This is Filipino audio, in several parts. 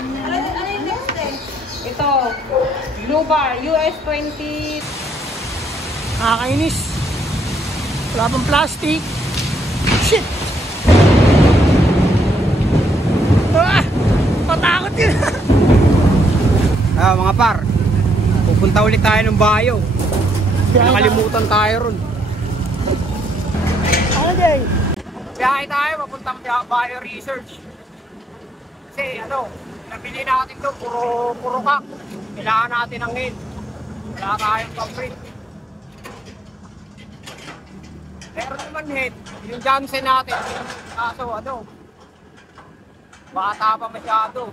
Ano yung next day? Ito, Blue Bar, US 20. Nakakainis. Wala pang plastic. Shit! Ah! Patakot yun! Mga par, pupunta ulit tayo ng Bayo. Nakalimutan tayo ron. Ano, Jay? Biyahe tayo, papuntang Bayo Research. Kasi nabili natin doon, puro kak. Kailangan natin ng head. Wala tayong pang-print. Meron naman head, yung Johnson natin. Kaso bata pa masyado.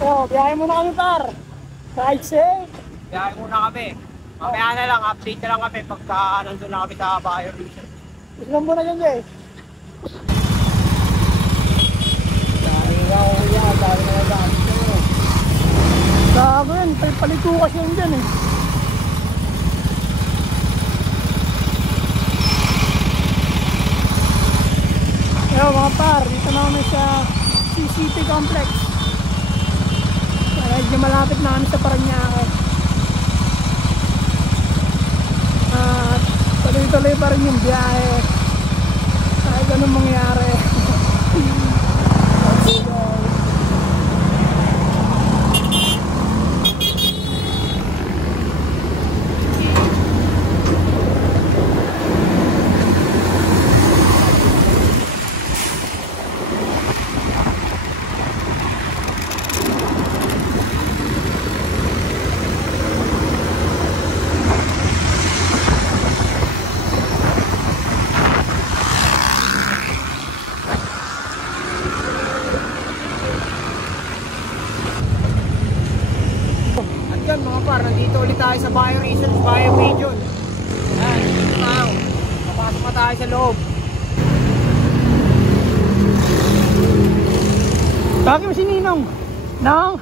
Biyahe muna kami, par. Ride safe. Biyahe muna kami. Mamaya na lang, update na lang kami pagka nandun na kami sa Bayo Research. Islam mo na dyan, Jay. Gago yan, palito kasi yan dyan eh. Yo mga par, dito na kami sa CCT Complex. Medyo malapit na kami sa Parañaque. At tuloy-tuloy pa rin yung biyahe. Kahit anong mangyari. Let's go. Mga par, nandito ulit tayo sa Bayo Research, Bayo Region. Ayan, dito tayo. Papasok na tayo sa loob. Bakit mo si Ninong? Nong?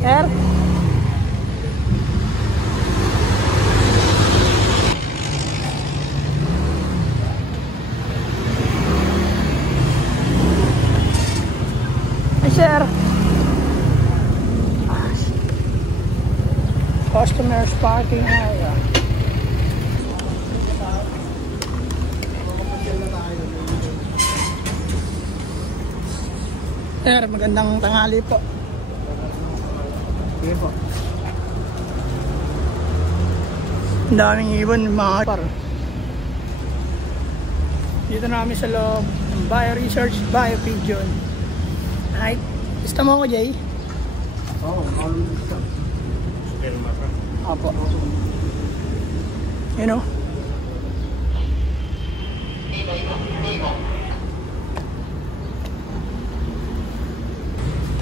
Sir? Hey, sir. Customers parking area. Sir, magandang tanghali po. Sige po. Ang daming ibon mga par. Dito na kami sa loob ng Bayo Research, Bayo Region. Alright, gusto mo ako, Jay? Oo, gusto. Apo. You know?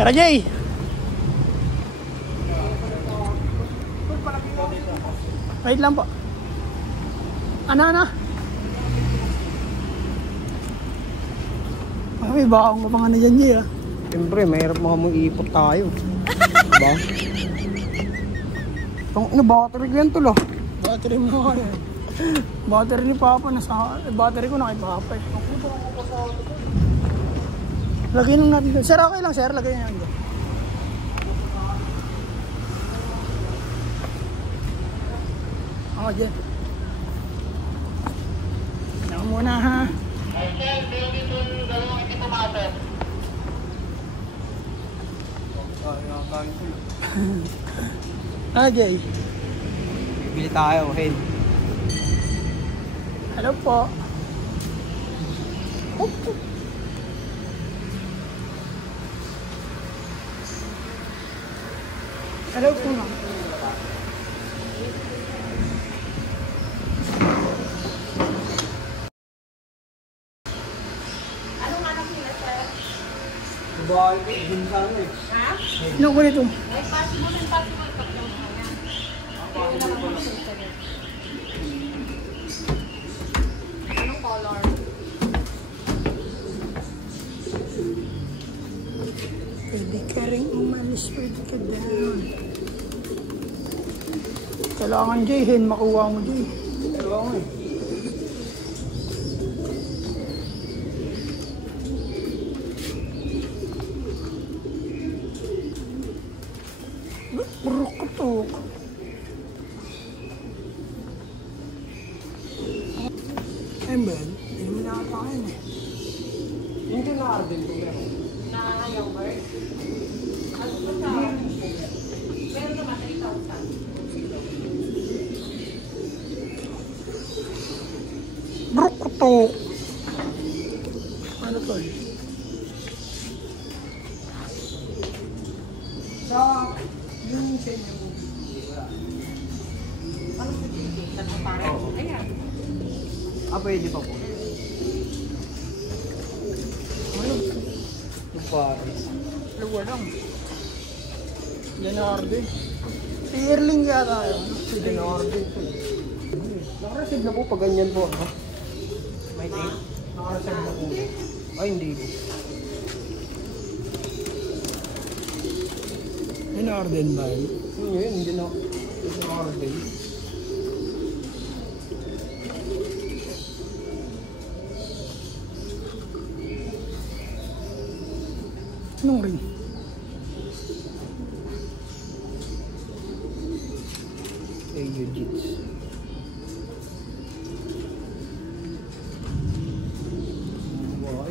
Tara, Jay! Wait lang po. Ano? Ay, baka akong kapang ano dyan, Jay, ah. Siyempre, mahirap makamuipot tayo. Diba? Battery ko yan tol ah. Battery mo eh. Battery ni Papa battery ko na kay Papa eh. Lagyan lang natin. Sir, okay lang sir, lagyan nyo. Dyan. Ano muna ha. Jay. Bibili tayo, head. Hello po. Hello po ma'am. Anong anak nila, sir? Bahay ko, ginsan eh. Ha? Ano ko nito? Ay, possible and possible pag yung kanya. Anong color? Pwede ka rin umalis, pwede ka down. Kailangan Jay, hen makuha mo Jay. Kailangan eh. Rukutok. Ayun ba yun? Hindi naman nakapakain eh. Hindi na-arden ko yan. Nakayaw, Bert. Ano ba sa? Meron naman 3,000. Rukutok. Ano to eh? Sa yung sa inyo. Ano sa TV? Tatlo pare? Ayan. Pwede pa po. Ano? Yung pares. Lawa lang. Leonardo. Si Erling yata yun. Si Leonardo ito. Nakareceive na po pag ganyan po. Ano? May tape? Nakareceive na po. Ay, hindi po. Leonardo ba yun? Yun, hindi na. Leonardo. Anong ring? Jiu-Jitsu. Wow.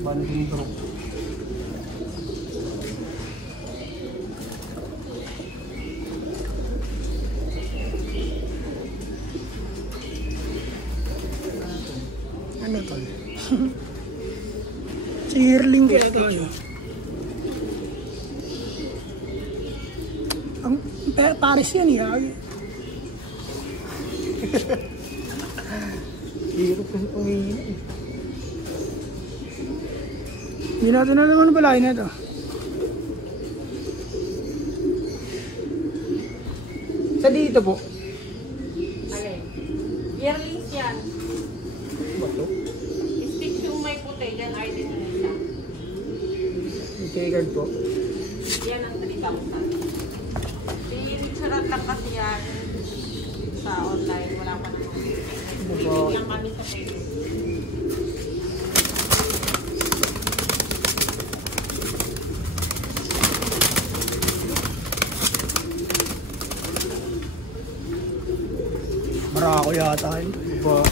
Banding bro. Ano to? Si Erling kaya tayo. Ang Paris yan eh. Hirap kasi pangingin eh. Hindi natin alam ano balay na ito. Sa dito po. Alin? Yearlings yan. Ba ito? Stick yung may puti. Yan ay din mo siya. Yung checkered po. Yan ang 3,000. Sinurat lang kasi yan sa online. Wala pa naman. Bibigyan kami sa Facebook. Marako yata yun. Diba?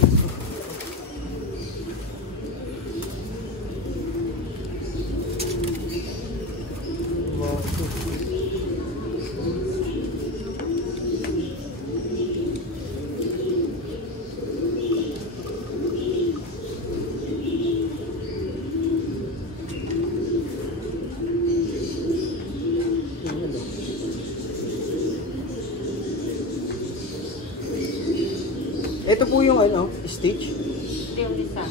Ito po yung ano, stitch. Ito yung isa.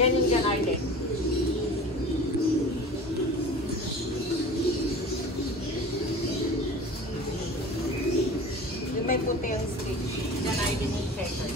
Yan yung dyan ay din. Yung may puti yung stitch. Dyan ay din yung checker.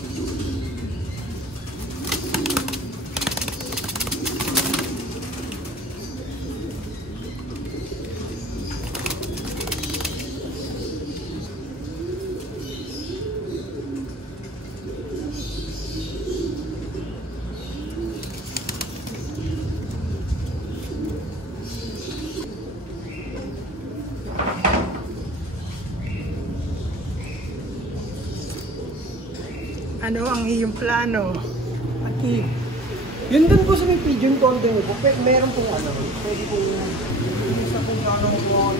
Ano ang iyong plano? Aki. Yun dun po sa may pigeon condom po. Meron pong ano. Pwede po yung isa pong ano po.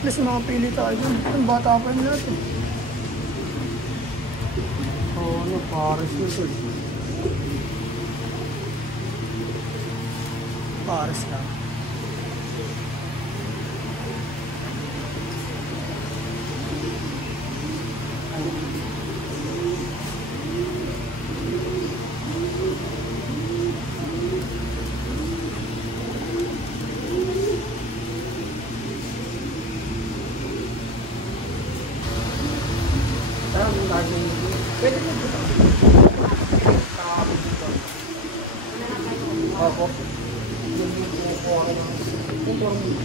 Plus mga pili tayo dun. Ang bata pa yung lahat eh. Oo, ano, pares nito. Pares lang. Pwede mo dito. Opo.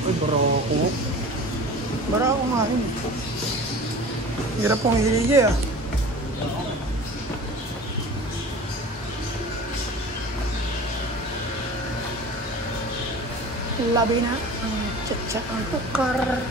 Ay, barako. Barako nga yun. Hirap pong hiligi ah. Labi na ang chat-chat ang tukar.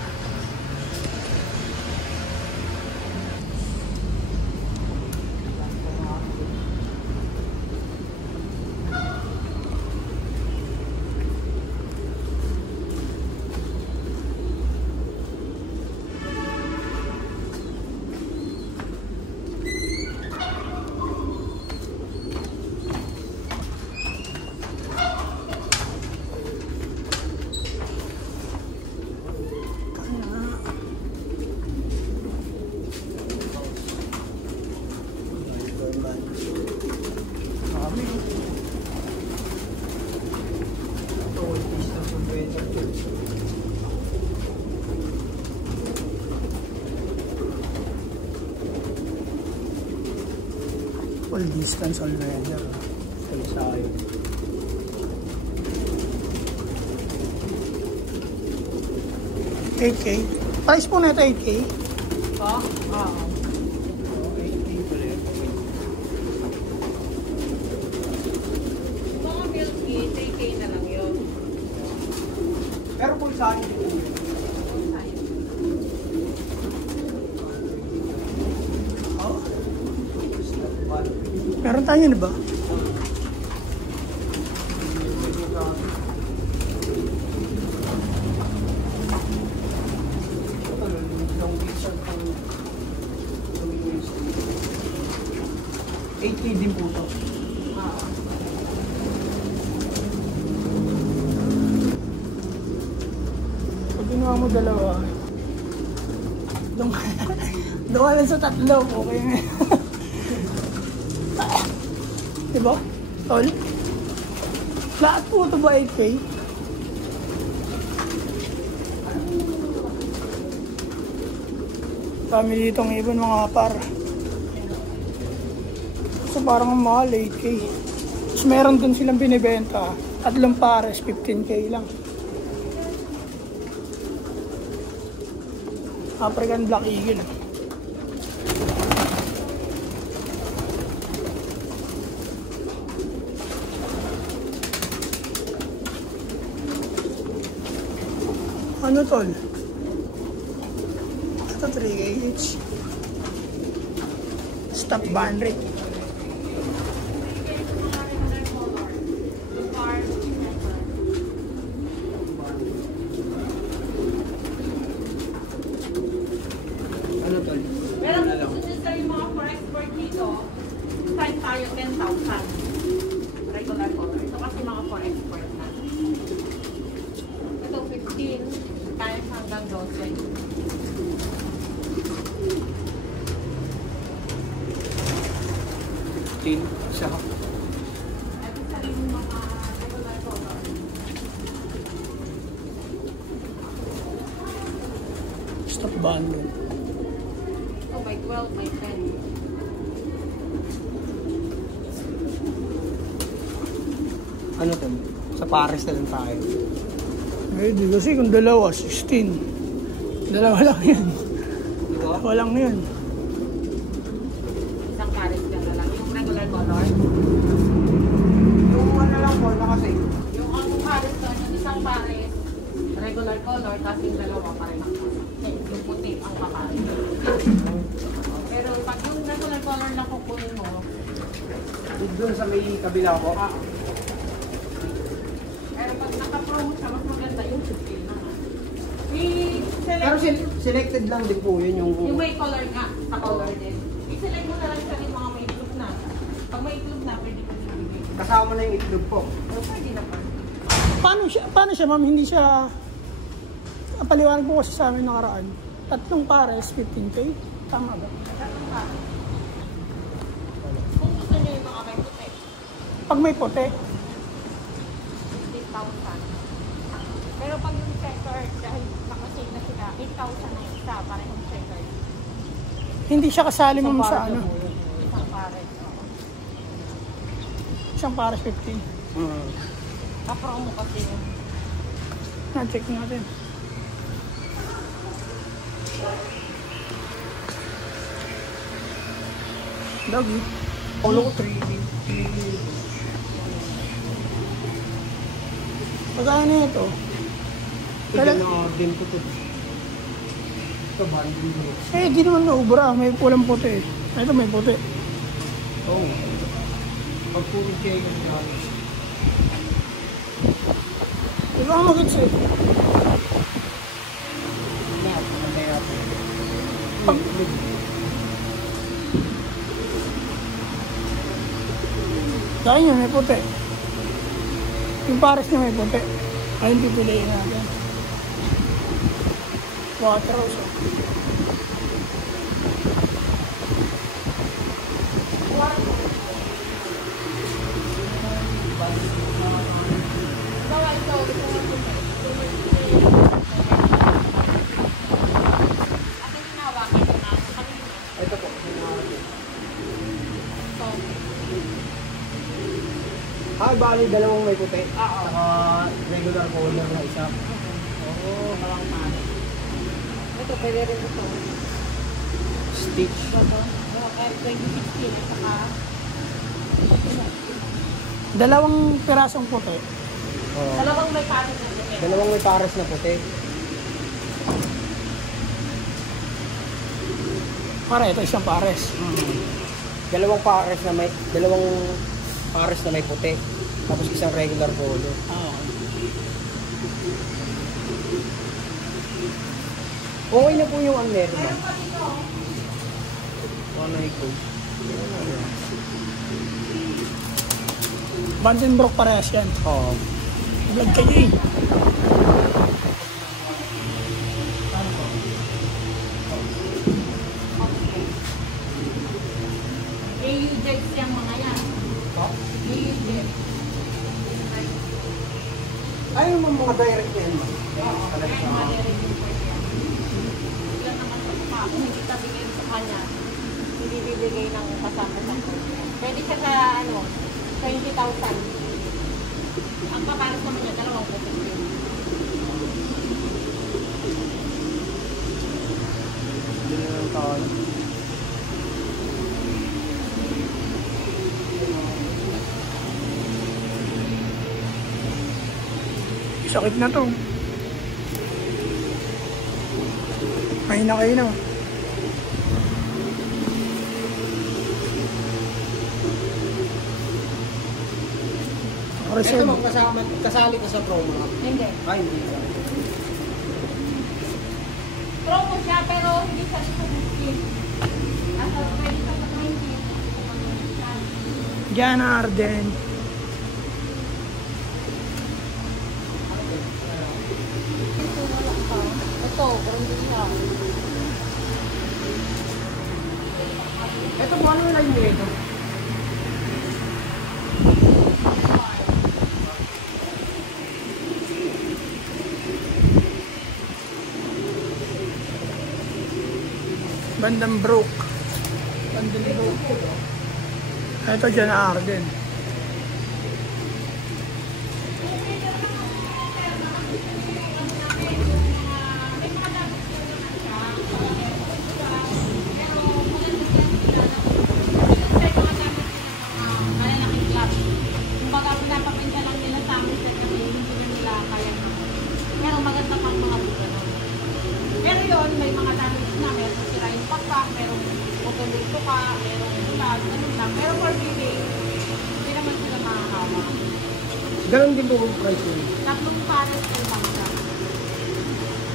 Full distance all weather. Full side. $8K. Price po na ito 8K. Oh? Oo. Mga milk tea, 3K na lang yun. Pero kung saan po. Oh. Meron tayo na ba? Din po ito. Pag ginawa mo dalawa, doon ka lang sa tatlo, okay na. Diba? Tol? Lahat po ito ba 8K? Kami dito ng ibon mga par. So parang ang mahal 8K. Tapos meron dun silang binibenta. Tatlong pares, 15K lang. African Black Eagle. Ano tol? Ito 3K each. Stop bandit. Ano tol? Pero kung gusto sa yung mga for export dito, sign tayo 10,000. Regular color. Ito kasi mga for export na. Ito 15, kaya hanggang 12. Siya. Ito sa yung mga regular color. Stop bandit. Ito by 12, by 10. Ano tol? Sa pares na lang tayo. Eh, di kasi kung dalawa, 16. Dalawa lang yun. Diba? Walang yun. Isang pares ka na lang. Yung regular color. Yung ano lang po, kasi Yung ang pares doon, yung isang pares, regular color, kasi yung dalawa pa rin ang color. Yung puti ang papares. Pero pag yung regular color na kukunin mo, doon sa may kabila ko. pero pag naka-promo siya, mas maganda yung 15 naman. Pero selected lang din po yun Yung may color nga, sa color din. I-select mo na lang siya yung mga may itlog na. Pag may itlog na, pwede mo nilibigay. kasama na yung itlog po. Pero pwede na pa. Paano siya ma'am? Hindi siya... Ang paliwanag po kasi sa amin nakaraan. Tatlong pares, 15K. Tama ba? Tatlong pares. Kung gusto niyo yung mga may puti, Pag may puti, 15,000. Pero pag yung checkered, dahil nakasave na sila, 8,000 na yung isa, parehong checkered. hindi siya kasali ma'am sa ano. Isang pares. Oo. Isang pares 15. Ka-promo kasi yun. Na-check natin. Doggy. Polo ko 3. Pagkano na ito? Kailan? din ko to. Ito, banding ko. Eh, di naman naubra. May pulang puti. Ito may puti. Oo. Pag puro kayo yung gamit. Ito ang magits eh. Kaya yun, may puti. Yung pares niya may puti. Ayun, pipiliin natin. Watros. Bawa ito. Ating hinawakan yung nasa kanina. Ito po. So, Bali, dalawang may puti. Saka regular color na isa. oo, walang mali. Ito, pwede rin ito. Stitch. Ito, kaya 2016 at saka Dalawang pirasong puti. Oo. dalawang may pares na ito. Dalawang may pares na puti. Para ito isang pares. Dalawang pares na may puti. Tapos isang regular color. Okay na po yung neto ba? Ano ito? Vandenbroek parehas yan. Oo. Vlog kayo eh. AU jets yung mga yan. AU jets. Ay, yung mga direct na yan ba? Oo, kaya yung mga direct import yan. Ilan naman sa mukha, kung hindi ka bigay sa kanya, hindi bibigay ng kasama sa kanya. Pwede siya sa 20,000. Ang paparas naman niya, 2,000. Hindi na lang tawag. Sakit na to. Mahina kayo na. Ito ma'am, kasali ka sa promo. Hindi. Ay, hindi ka. Promo siya, pero hindi siya sa 15. Nasa 20 sa 20. Diyan Arden. Ito, pero hindi siya. Ito po, ano line nyo ito? Vandenbroek. Vandenbroek. Ito dyan Arden. Pero yun, may mga damage na. Meron sila yung pakpak, meron putulito ka, meron ulat, ganun lang. Pero for billing, hindi naman sila makakawa. Ganon din po yung price yun. Tatlong pares po lang siya.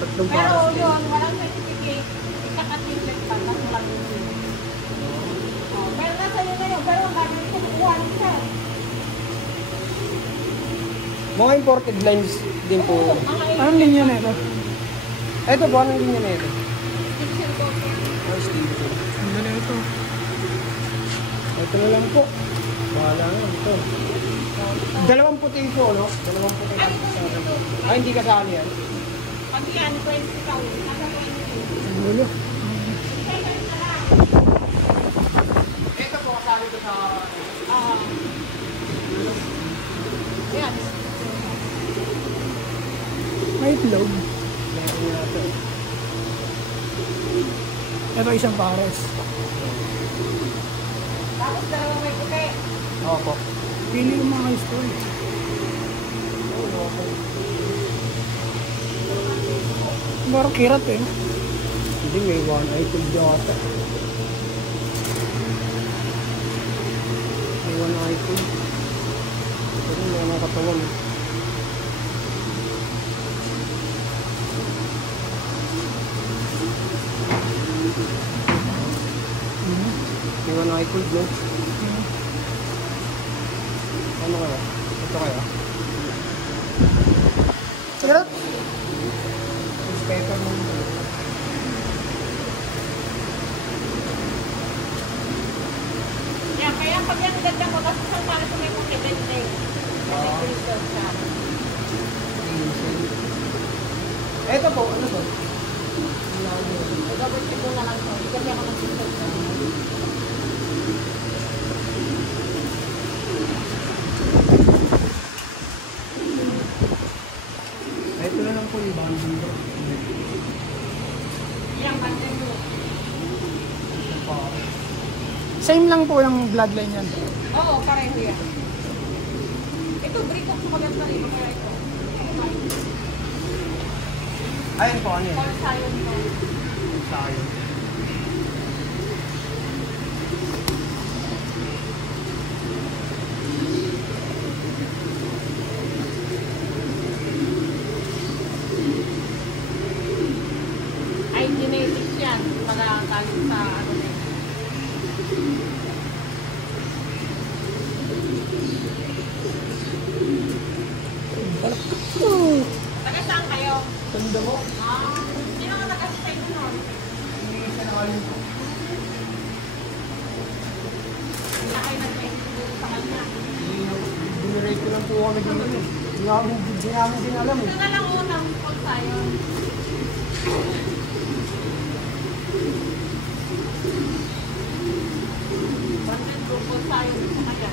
Tatlong Pero pares. yun, walang certificate, ika-tinted pa, tapos walang billing. Oh, pero nasa yun na yun, pero ang gagawin ko, kukuha rin siya. Mga imported lines din po. Oo, mga Anong linya na ito? Ito po, anong linya na ito? picture ko. Oh, Stevenson. Ano na ito? Ito na lang po. Bahala na ito. Dalawang puti po, no? Dalawang puti. Ay, hindi kasali yan. Pag yan, 20,000, nasa 20. Ang gulo. Ito po, kasali ko sa... Yan. May itlog. Meron na ito. Ito isang pares. Tapos dalawang may puti. Opo. Pili yung mga store. Parang kirat eh. Hindi, may one eye cold yata. May one eye cold. Pero may mga katawan. May one eye cold, no? Ano kaya? Ito kaya? Kirat? Paper mo. Yeah, kaya pag yan ganda mo, kasi sa para sa may confidence na yun. Crystal siya. Ito po, ano to? Double check mo na lang to. Kasi ako nag-crystal siya. Ito na lang po yung banding ko. Yan, banding mo. Same lang po yung bloodline yan. Oo, pareho yan. Ito, Brickox maganda rin. Kaya ito. Ayun po, ano yun? All sayon to. Sayo. Ay, genetics yan. Para galing sa ano na yun. Taga saan kayo? Tanda mo? Sino ka taga-stay nun? Hindi siya nakalim po. Wala kayo nag-stay sa kanya. Dinirate ko lang po kami dito. Hindi namin din alam eh. Ito na lang unang all sayon. Banded group all sayon sa kanya.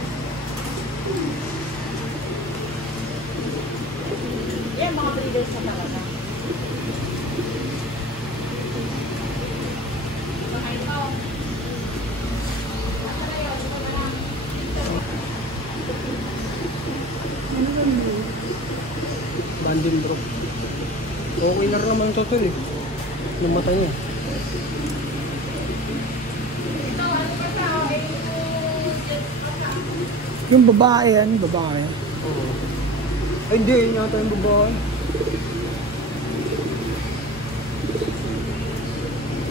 Yan, mga breeders na talaga. Okay, ito. Ano na yun? Ito na lang. Banding bro. Okay na rin naman ito eh. Yung mata niya. Ito, ano ba siya? Yung babae yan, babae. Oo. Ay hindi, yun yata yung babae.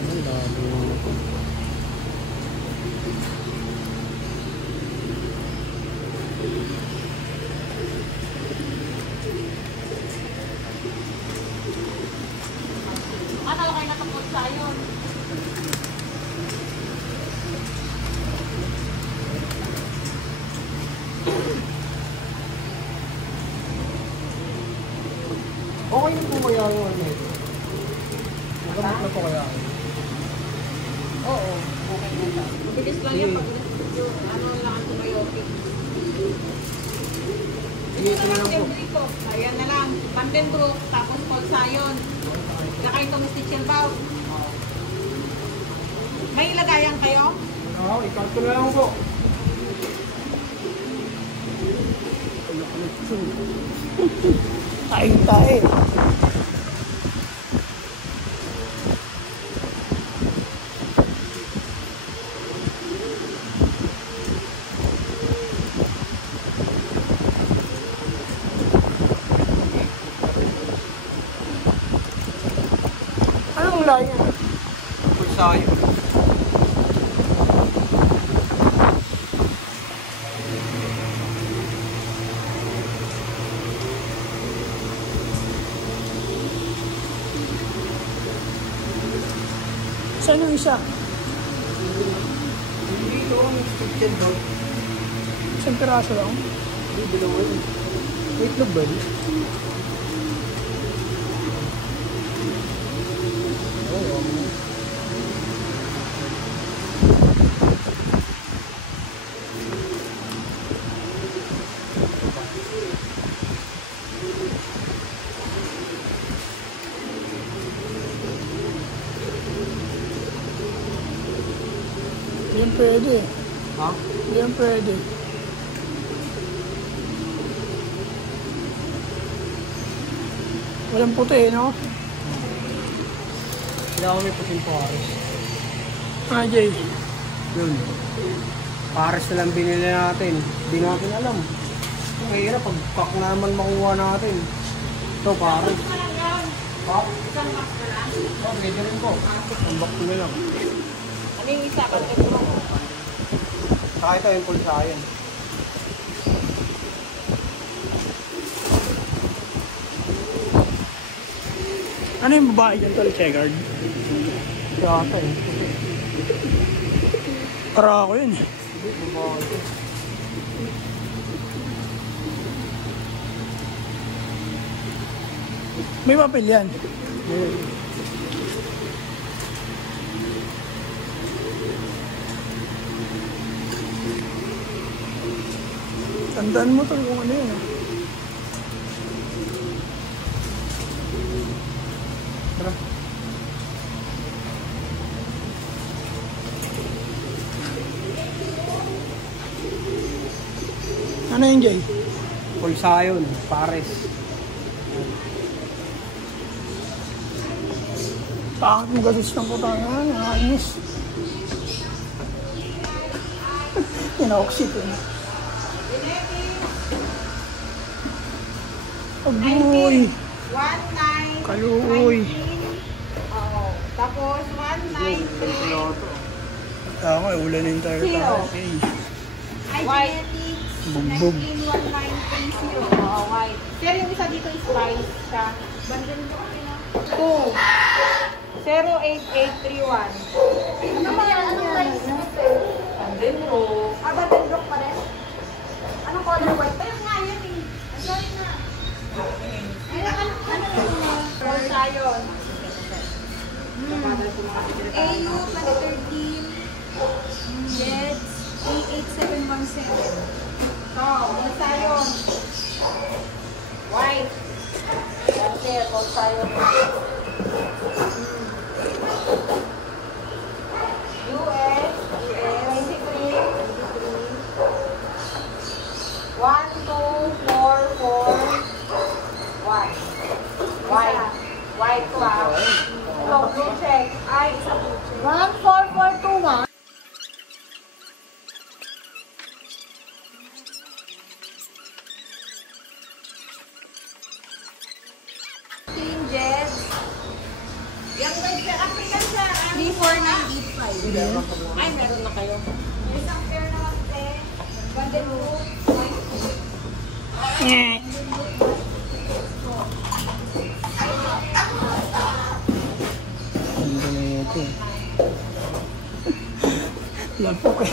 Ang dami naman ito. Ano kayo natapos sayon? Okay na po kaya yung ano ito? Nagamot na po kaya ako. Oo, okay na siya. Mabilis lang yan pag yung ano lang ang antibiotic. Sige, ito na lang po. Ayan na lang. Vandenbroek, tapos Paul Sayon. Kakain itong Stitchel Bow. May ilagayan kayo? Oo, i-cut ko na lang po. Tayo. Anong lahi yan? Pulsayo. Saan yung isa? Dito ang Stitchel dog. Isang piraso lang. Hindi, dalawa yun. Wait lang ba yun? Oo. Hindi yan pwede. Ha? Hindi yan pwede. Walang puti, no? Hindi ako may puting pares. Ah, Jay. Yun. Pares na lang binili natin. Hindi natin alam. Mahirap pag pack naman makuha natin. Ito pares. Ha? Isang box na lang. Oh, pwede rin po. Ang box na lang. Ano yung isa? Pagkat mo. Saka ito yung pulsayan. Ano yung babae dyan, tol? Checkered? Yata eh. Para ako yun. Hindi, babae. May papel yan. Tandaan mo tol kung ano yun. Tara. Ano yun, Jay? Pulsayon, pares. Bakit mo gasos ng putang nga? Nakainis. Ina-oxy ko na. Agoy! 1,900. Kaluoy! Oo. Tapos 1,900. Tama, ulan yung entire Zero. tayo. Okay. White. Bugbog. 19,1930. Oo, white. Pero yung isa dito is rice siya. Bandin mo kami na. 2. 08831. Ano ba yan? Anong rice? Bandin mo. Ah, button rock pa rin? Anong color white? Pero nga yan eh. Ang sorry na. Ano Pulsayon. AU 2013 Jets A8717. Pulsayon. White. That's it. Pulsayon. US 23 1244 White. White. White cloud. So, blue check. Ay, isa blue check. 14421. Team Jets Yung African siya. 34985. Ay, meron na kayo. Isang pair naman pe. Bundle rook. Hindi na ito. Lapok eh.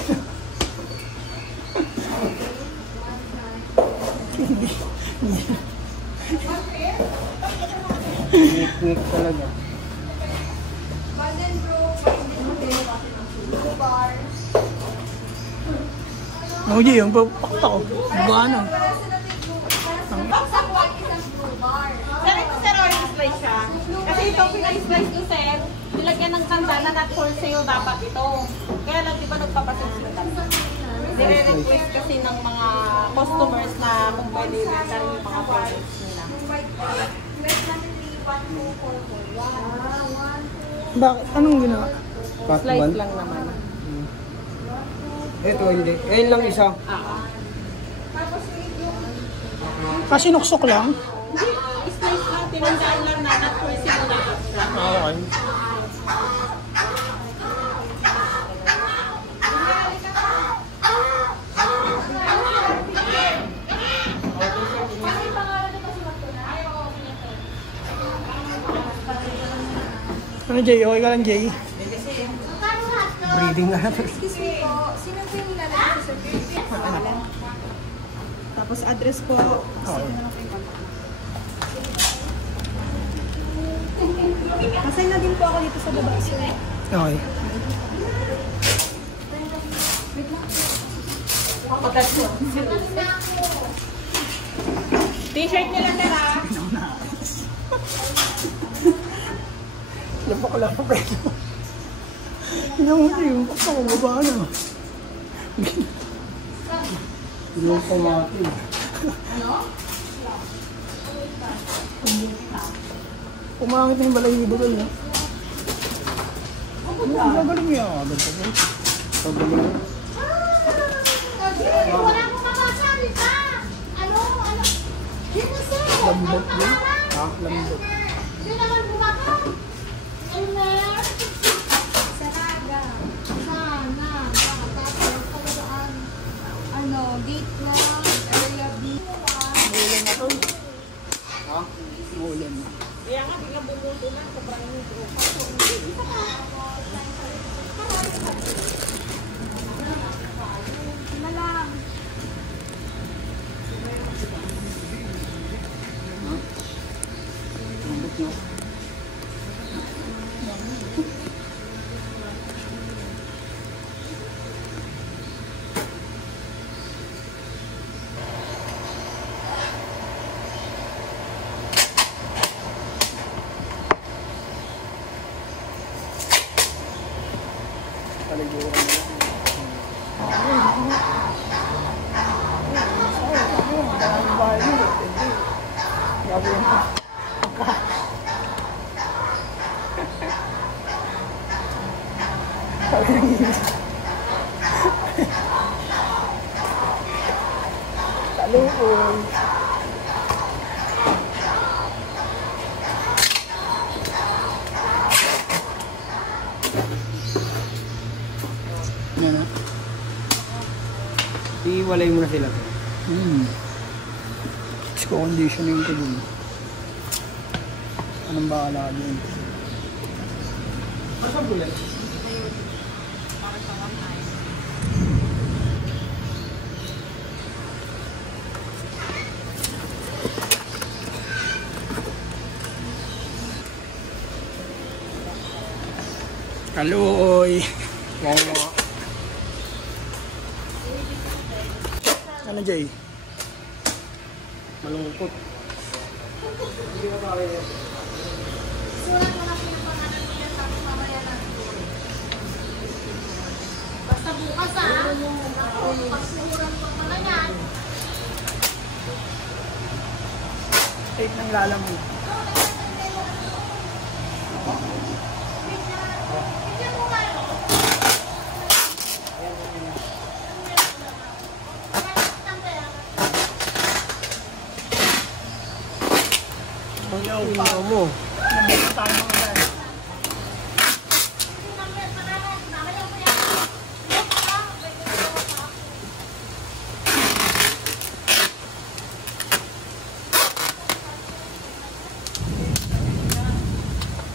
Ngik-ngik talaga. Bundle rook. Blue bar. Ako, Jay, yung papakta ko. Gano? Isang white, isang blue bar. Pero ito sir, orange slice siya. Kasi ito, pinag-slice ko sir, nilagyan ng tanda na not for sale dapat ito. Kaya lang, di ba nagpapasiksikan? Nire-request kasi ng mga customers na kung pwede benta rin yung mga products nila. White bar. US 12441. Bakit? Anong ginawa? Cut Slice one. lang naman. Ito hindi. Ayun lang isa. Tapos yung Kasi nuksok lang. Hindi, slice lang, tinandaan lang na not for sale dapat siya. Okay. Ano, Jay? Okay ka lang, Jay? Breathing nga. excuse me po, sino po yung nilalagay sa pangalan? Tapos address po, sino na lang po yung contact. Masay na din po ako dito sa baba, sir. Okay. T-shirt nila nila. Lapok eh. Tingnan mo, Jay, yung pakta ko, baba na. Yung pamatin. Pumangit na yung balahibo doon, no? Gagaling niya. Gagaling. Wala akong makasalita. Ano? Dito sir. Lambot yun. Ha? Lambot. Hindi naman bumaka. Elmer. Sanaga. Sana. Pagkakaan. Ano? Gate na. Area B. Muulan na to. Ha? Muulan na. Kaya nga, biglang bumuto na. Sobrang yung Malang. Lambot na. Paliguran na lang. Maraming bahay nyo. Gagawin ko. Taluoy. Yan na. Iwalay mo na sila. Conditioning ko dun. Anong bahala dun? Masa bulan? Kaluoy. Kaya mga Ano, Jay? malungkot. Sulat mo na pinapangalan mo yan tapos mamaya na. Basta bukas pagsuhuran ko pala yan. Tape ng lalamog. Hindi mo kayo. Ang ino mo. Nandito tayo mga guys.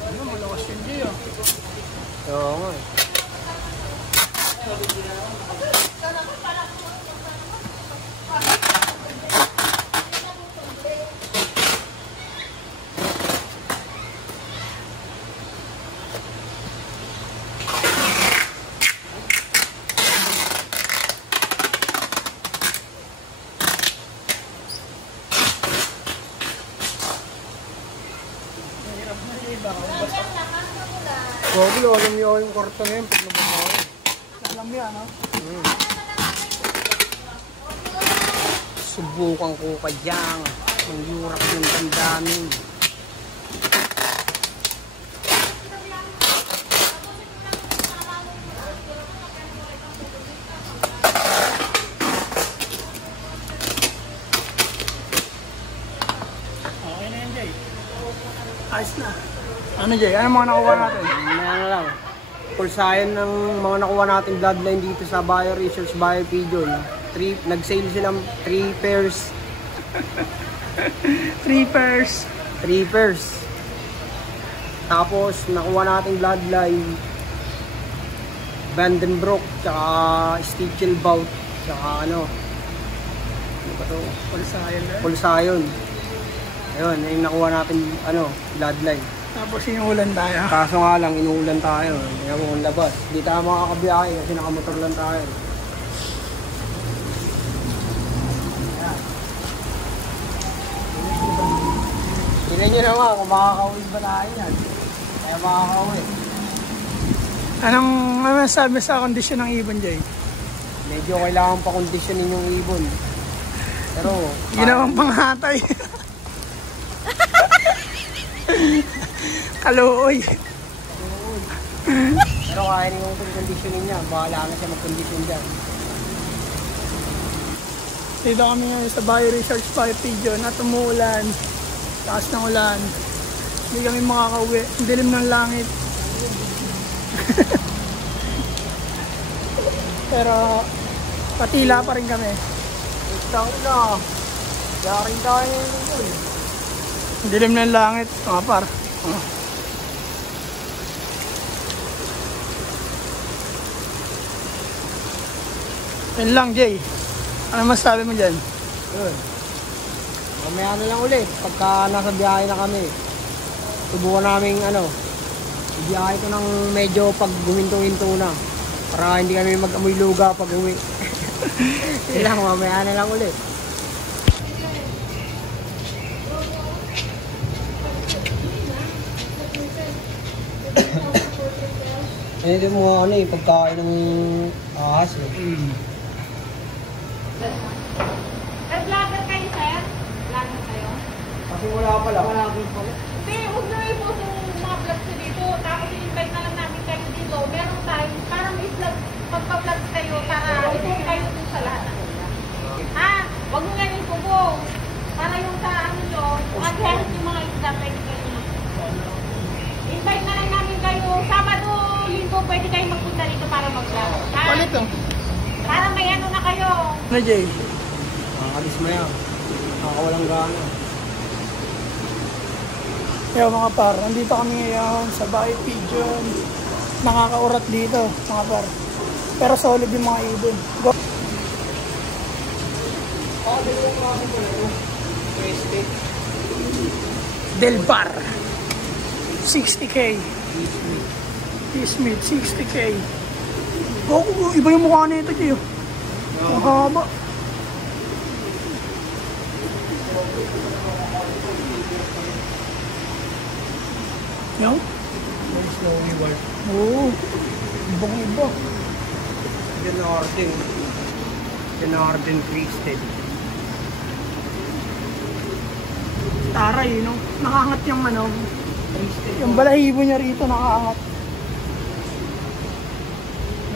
Ano, malakas yun, Jay, ah. Oo nga. Mahirap na yun, iba. Basta Gogi, alam niyo yung kwarto na yun pag nabumawa. alam niya, no? Subukan ko kadyang ang yurak ng damdamin. Okay na yan, Jay. Ayos na. Ano, Jay? Ano mga nakuha natin? Ano lang. Pulsayan ng mga nakuha nating bloodline dito sa Bio Research Bio Pigeon. Nag-sale silang 3 pairs. 3 pairs. 3 pairs. Tapos nakuha nating bloodline Vandenbroek, tsaka Stichelbout, tsaka ano ba to? Pulsayan na. Pulsayon. Ayun, yung nakuha natin ano, bloodline. Tapos inuulan tayo. Kaso nga lang, inuulan tayo. Kaya mo ang labas. Hindi tayo makakabiyahe kasi nakamotor lang tayo. Tingnan nyo naman kung makakauwi ba tayo yan. Kaya makakauwi. Anong masasabi sa kondisyon ng ibon, Jay? Medyo kailangan pa kondisyonin yung ibon. Pero Ginawang panghatay. Kaluoy. pero Pero kaya nyo kung conditioning niya, bahala na siya mag-condition dyan. Dito kami ngayon sa Bio Research Fire Pigeon at umuulan. Taas ng ulan. Hindi kami makakauwi. Ang dilim ng langit. Pero patila pa rin kami. Isang na. Yaring tayo yun. Ang dilim ng langit. Mga par. Yan lang, Jay. Ano masabi mo dyan? Yun. Mamaya na lang ulit. Pagka nasa biyahe na kami. Subukan namin ibiyahe ko ng medyo pag guminto-hinto na. Para hindi kami mag-amoy luga pag uwi. Yun lang, mamaya na lang ulit. Ito yung mga pagkain ng ahas eh. Nag-vlogger kayo, sir? Vlogger kayo? Kasi wala pala. Wala pala. Hindi, huwag na i-post yung mga vlogs ko dito. Tapos i-invite na lang namin kayo dito. Meron time, parang i-vlog, pagpa-vlog kayo para i-post kayo dun sa lahat. Ha? Huwag mo nga i-post. Para yung sa ano nyo, mag-help yung mga isda, pwede kayo invite na lang namin kayo. Sabado, Linggo, pwede kayo magpunta dito para mag-vlog. Ha? Palit oh. Para may ano na kayo. Ano, Jay? Nakakadismaya. Nakakawalang gana. Yo mga par, nandito kami ngayon sa Bio Pigeon. Nakakaurat dito, mga par. Pero solid yung mga ibon. Go! Del Bar 60K. Smith 60K. Oh, iba yung mukha nito, Jay. Ang haba. Yan? Very snowy white. Oo. Ibang iba. Denarden Christed. Taray, no? Nakaangat yung yung balahibo niya rito nakaangat.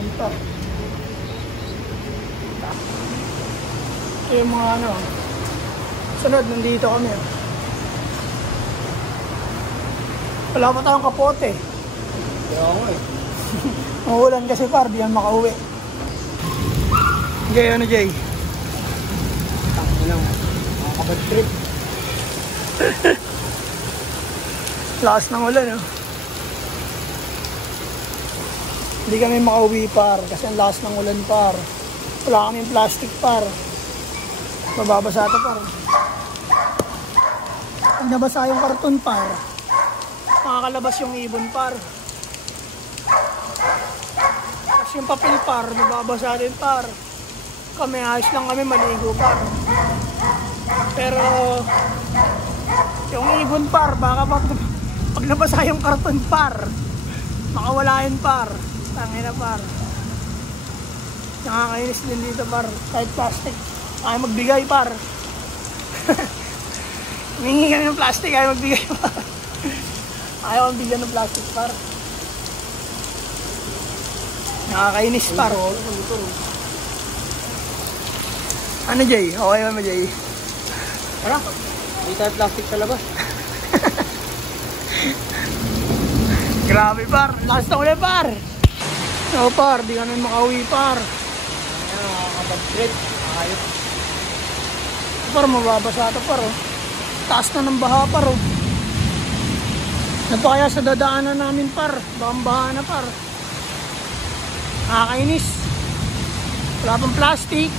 Ito. Ito yung mga sunod, nandito kami. Wala pa tayong kapote. Kaya ako eh. Maulan kasi par, di yan makauwi. Jay, ano Jay? Takbo lang. Nakakabad trip. Lakas ng ulan, Hindi kami makauwi par, kasi ang lakas ng ulan par. Wala kaming plastic par. Mababasa ito par. Pag nabasa yung karton par, makakalabas yung ibon par. Tapos yung papel par, mababasa din par. Kami ayos lang kami maligo par. Pero yung ibon par, baka pag nabasa yung karton par, makawala yun par. Tangina par. Nakakainis din dito par. Kahit plastic, ayaw magbigay par. Humingi kami ng plastic, ayaw magbigay par. Ayaw magbigay ng plastic par. Nakakainis par. Ano Jay? Okay mo Jay? Wala. Hindi tayo plastic sa labas. Grabe par. Lakas na ulit par. No par, di ka na makauwi par. Ayan, nakakabad trip. Ayos. Par, mababasa ito par Taas na ng baha par Ano pa kaya sa dadaanan namin par? Bakang baha na par. Nakakainis. Wala pang plastic.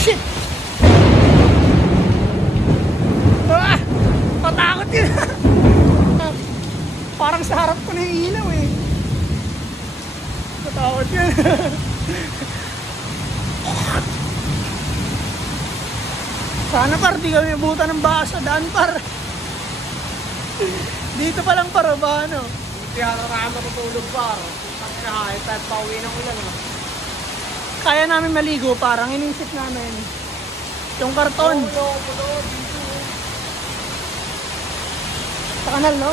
Shit! Patakot yun. Parang sa harap ko na yung ilaw Patakot yun. Sana par, di kami abutan ng baha sa daan par. Dito pa lang par, ba ano? Kaya na matutulog par. Kahit tayo pauwi ng ulan. Kaya namin maligo parang inisip namin yung karton sa kanal, no?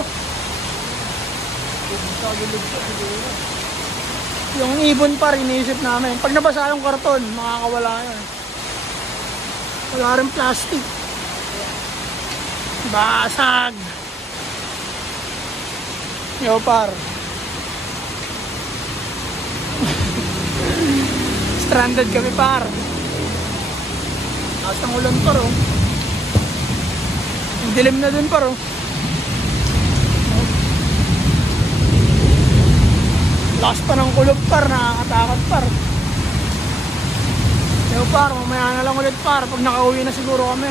Yung ibon par, iniisip namin. Pag nabasa yung karton, makakawala yan. Wala rin plastic. Basag. Yo par. Stranded kami par. Taas ng ulan par oh. Ang dilim na dun par oh. Lakas pa ng kulog par, nakakatakot par. Yo par, mamaya na lang ulit par. Pag nakauwi na siguro kami.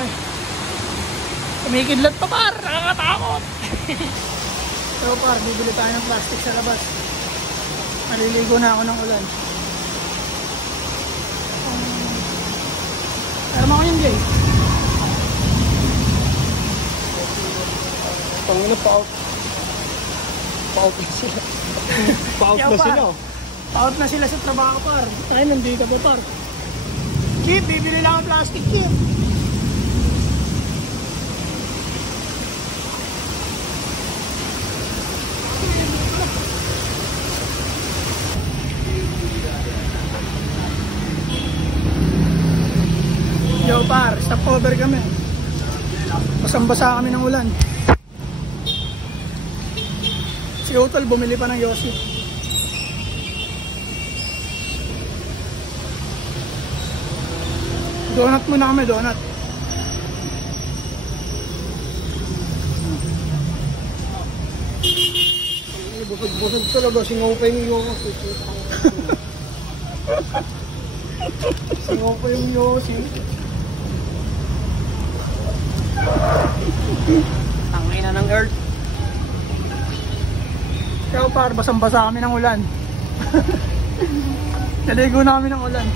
Kumikidlat pa par, nakakatakot. So par, bibili tayo ng plastic sa labas. Maliligo na ako ng ulan. Pero mga yun, Jay. Pangina, pa-out na sila. Pa-out Yo, na par. sila. Pa-out na sila sa trabaho par. Tayo nandito ba par? Chip, bibili lang ang plastic chip. Yo par, stop over kami. Basang-basa kami ng ulan. Si Utol bumili pa ng Yossi. Donut muna kami, donut. Busog-busog talaga, singopay yung Yossi. Singopay yung Yossi. Tangina ng earth. Kaya par, basang-basa kami ng ulan. Naligo namin ng ulan.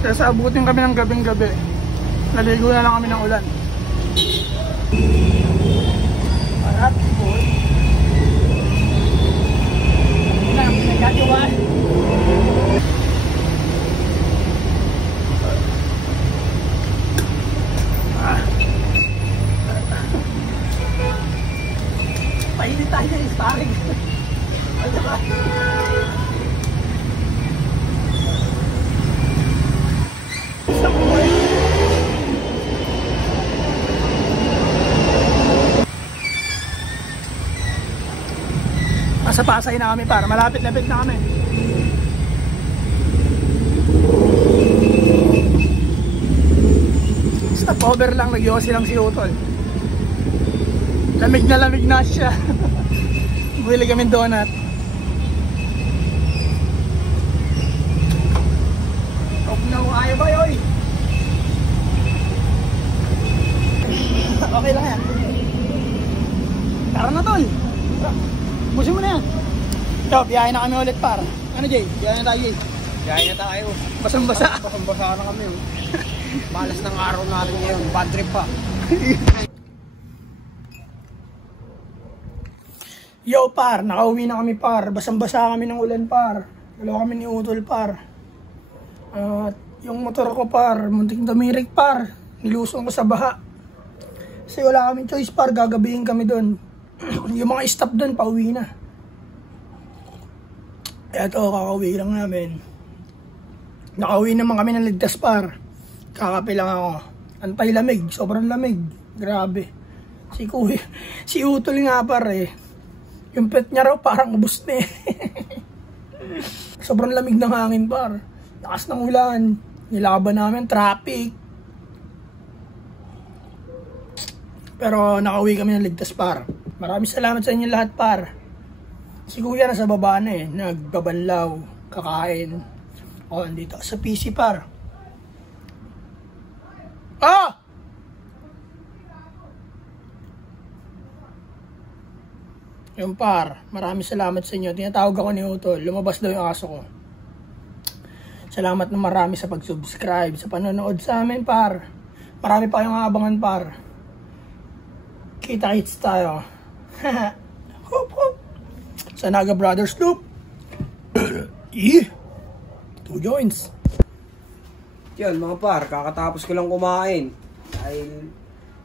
Kaya sa abutin kami ng gabing-gabi. Naligo na lang kami ng ulan. Parat, boy. Wala, pinagkagawa. Painit tayo ng sparring. Nasa Pasay na kami para malapit-lapit na kami. Stop over lang, nag-yosi lang si Utol. Lamig na siya. Bumili kami donut. Oh no, ayaw ba yoy? Okay lang yan. Tara na tol. Busin mo na yan. Yo, biyahe na kami ulit par. Ano Jay? Biyahe na tayo Jay. Biyahe na tayo. Basang-basa. Basang-basa na kami. Malas ng araw natin ngayon. Bad trip pa. Yo par, nakauwi na kami par. Basang-basa kami ng ulan par. Dalawa kami ni Utol par. At yung motor ko par, muntik dumirik par. Nilusong ko sa baha. Kasi wala kaming choice par, gagabihin kami doon. Yung mga staff doon, pauwi na. Eto, kakauwi lang namin. Nakauwi naman kami ng ligtas par. Kakape lang ako. Antay lamig, sobrang lamig. Grabe. Si Utol nga par eh. Yung pet niya raw parang ubos na eh. Sobrang lamig ng hangin par. Lakas ng ulan. Nilaban namin, traffic. Pero nakauwi kami ng ligtas par. Maraming salamat sa inyo lahat par. Si Kuya nasa baba na eh. Nagbabanlaw, kakain. O, andito sa PC par. Ah! Yung par, maraming salamat sa inyo. Tinatawag ako ni Utol. Lumabas daw yung aso ko. Salamat na marami sa pag-subscribe, sa panonood sa amin par. Marami pa kayong aabangan par. Kita-kits tayo. Hop hop. Sa Naga Brothers Loop. Yeah. 2 joints. Yan mga par, kakatapos ko lang kumain. Dahil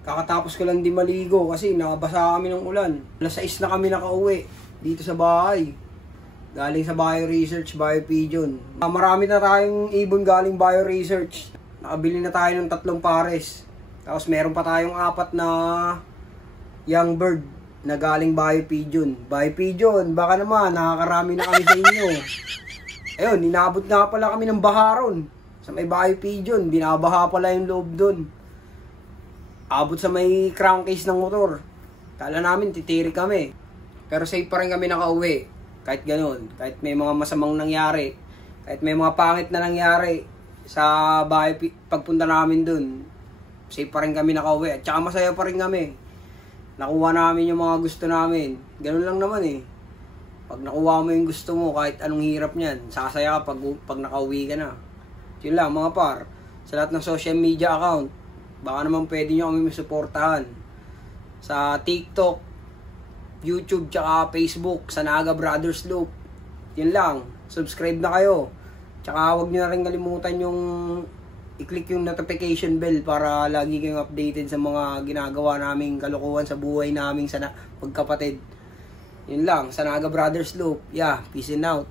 Kakatapos ko lang di maligo kasi nakabasa kami ng ulan. Alas 6 na kami nakauwi dito sa bahay. Galing sa Bio Research, Bio Pigeon. Marami na tayong ibon galing Bio Research. Nakabili na tayo ng 3 pares. Tapos meron pa tayong 4 na young bird na galing Bio Pigeon. Bio Pigeon, baka naman nakakarami na kami sa inyo. Ayun, inabot nga pala kami ng baharon sa may Bio Pigeon. Binabaha pala yung loob dun. Abot sa may crankcase ng motor. Kala namin titiri kami. Pero safe pa rin kami nakauwi. Kahit ganun. Kahit may mga masamang nangyari. Kahit may mga pangit na nangyari sa bahay pagpunta namin dun. Safe pa rin kami nakauwi. At saka masaya pa rin kami. Nakuha namin yung mga gusto namin. Ganun lang naman eh. Pag nakuha mo yung gusto mo, kahit anong hirap niyan, sasaya ka pag nakauwi ka na. Yun lang mga par. Sa lahat ng social media account, baka naman pwede nyo kami masuportahan. Sa TikTok, YouTube, tsaka Facebook, sa Naga Brothers Loop. Yun lang. Subscribe na kayo. Tsaka huwag nyo na rin kalimutan yung i-click yung notification bell para lagi kayong updated sa mga ginagawa naming kalokohan sa buhay naming magkapatid. Yun lang. Sa Naga Brothers Loop. Yeah, peace and out.